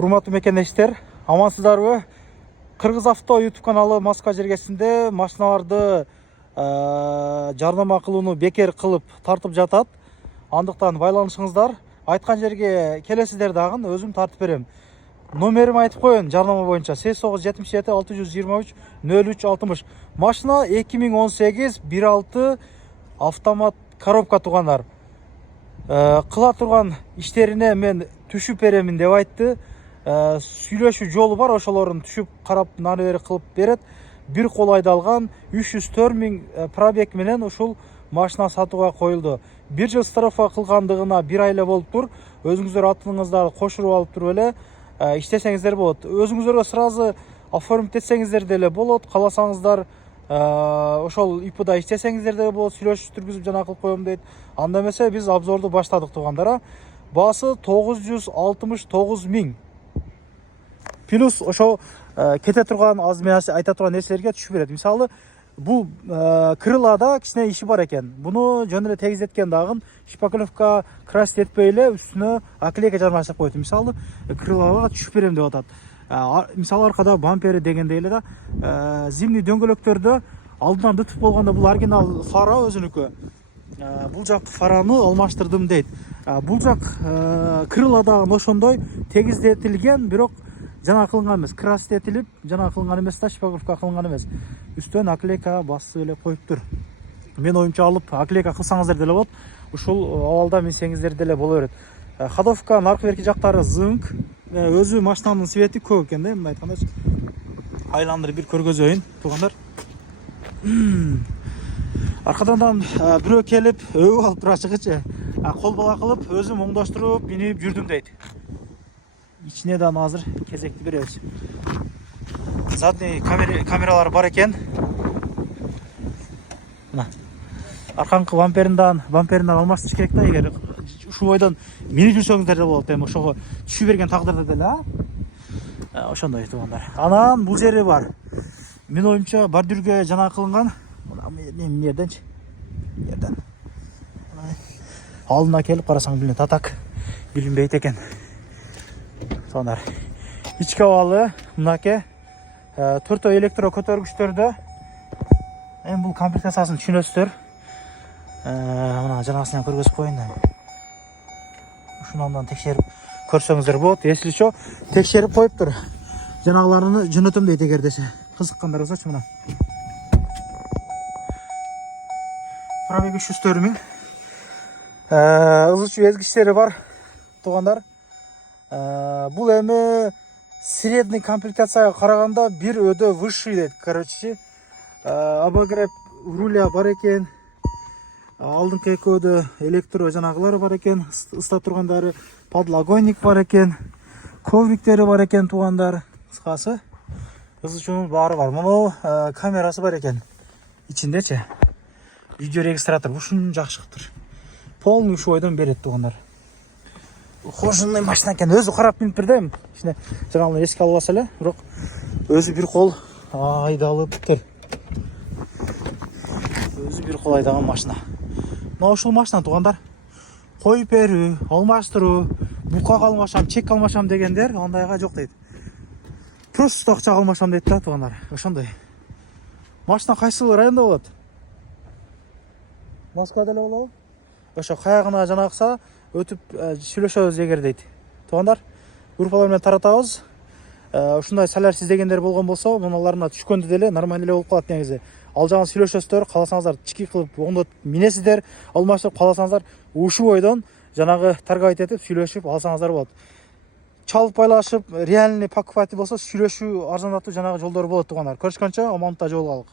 Урматтуу мекендештер, амансыздарбы? Кыргыз авто YouTube каналы Москва жергесинде машиналарды жарнама кылууну бекер кылып тартып жатат. Андыктан байланышыңыздар. Айткан жерге келесиздер дагы, өзүм тартып берем. Номерим айтып коеюн жарнама боюнча 8977 623 0360. Машина 2018 1.6 автомат коробка тугандар. Кыла турган иштерине мен түшүп беремин деп айтты. Сүйлөшүү жолу бар, ошолорун түшүп карап нары бери кылып берет. Бир кол айдалган 304 миң пробег менен ушул машина сатууга коюлду. 1 жыл страховка кылгандыгына 1 ай эле болуптур. Өзүңүздөр атыңыздарды кошуруп алып туруп эле иштесеңиздер болот. Өзүңүздөргө сразу оформить этсеңиздер деле болот. Кааласаңыздар ошол ИПда иштесеңиздер деле болот. Сүйлөшүштүргүзүп жана кылып коем дейт. Анда эмесе биз обзорду баштадык туугандар. Баасы 969 миң. Плюс ошо кете турган азыр айта турган нерселерге түшүп берет. Мисалы, бул крылада кичине иши бар экен. Буну жөн эле тегиздеткен дагы, шпаклевка красить этпей эле үстүнө оклейка жармашып койду. Мисалы, крылага түшүп берем деп атат. Мисалы, аркада бампери дегендей эле да, зимний дөңгөлөктөрдө алдынан дытып болгондо бул оригинал фара өзүнүкү. Бул жак фараны алмаштырдым дейт. Бул жак крыладагы ошондой тегиздетилген, бирок жана кылынган эмес, красить этилип жана кылынган эмес да, шпаклевка кылынган эмес. Үстөн оклейка басып эле коюптур. Мен оюмча алып оклейка кылсаңыздар деле болот. Ушул абалда минсеңиздер деле боло берет. Ходовка наркы берки жактары зыңк. Өзү машинанын свети көк экен да, мындай айткандачы. Айландырып бир көргөзөйүн туугандар. Аркадан бирөө келип өбүп алып турачыгычы. Кол бала кылып өзүм оңдоштуруп минип жүрдүм дейт. İçineden hazır кезекти беребиз. Задний камералар бар экен. Мына. Арканкы бампериnden алмаштырыш керек да, эгер ушул бойдон минип жүрсөңүздөр да болот. Эми ошого түшүп берген тагдырда деле, ошондой туугандар. Анан бул жери бар. Мен оюмча бордюрге жана кылынган. Мына эмнеденчи? Жерден. Алдына келип карасаң билинет, атак билинбейт экен. Сондар. Ички абалы мынаке 4 электро көтөргүчтөрдө. Эми бул комплектациясын түшүнөсүздөр. Мына жанагысын көргөзүп коеюн. Ушундан текшерип көрсөңүздөр болот. Если что, текшерип коюптур. Жанагыларын жөнөтөм дейт эгер десе. Кызыккандар болсочу мына. Пробег 304 миң. Ызычуу эзгичтери бар туугандар. Бул эми средний комплектацияга караганда бир өдө выше дейт. Короче, обогрев руля бар экен. Алдыңкы экөөдө электро жанагылары бар экен, ыста тургандары, подлагойник бар экен, ковриктери бар экен туугандар. Кыскасы, ызычуунун баары бар. Муну камерасы бар экен ичиндечи. Видео регистратор ушун жакшыктыр. Полный ушойдон берет туугандар. Хожунный машина экен, өзү карап минип бердим. Ичине жанагыны эске алып алса эле, бирок өзү бир кол айдалыптыр. Өзү бир кол айдаган машина. Мына ушул машина туугандар. Коюп берүү, алмаштыруу, букак алмашам, чек алмашам дегендер андайга жок дейт. Просто акча алмашам дейт да туугандар. Ошондой. Машина кайсы районда болот? Москвада эле болобу? Ошо каягына жанакса өтүп сүйлөшөбүз эгер дейт. Туугандар, группалар менен таратабыз. Ушундай салер издегендер болгон болсо, муналарына түшкөндө деле нормально эле болуп калат негизи. Ал жагын сүйлөшөсүздөр, кааласаңыздар чики кылып оңдоп минесиздер, алмаштырып кааласаңыздар ушул бойдон жанагы торговать этип сүйлөшүп алсаңыздар болот. Чалып байлашып, реальный покупатель болсо сүйлөшүү арзандатуу жанагы жолдор болот туугандар. Көрүшкөнчө амандыкта жолугалык.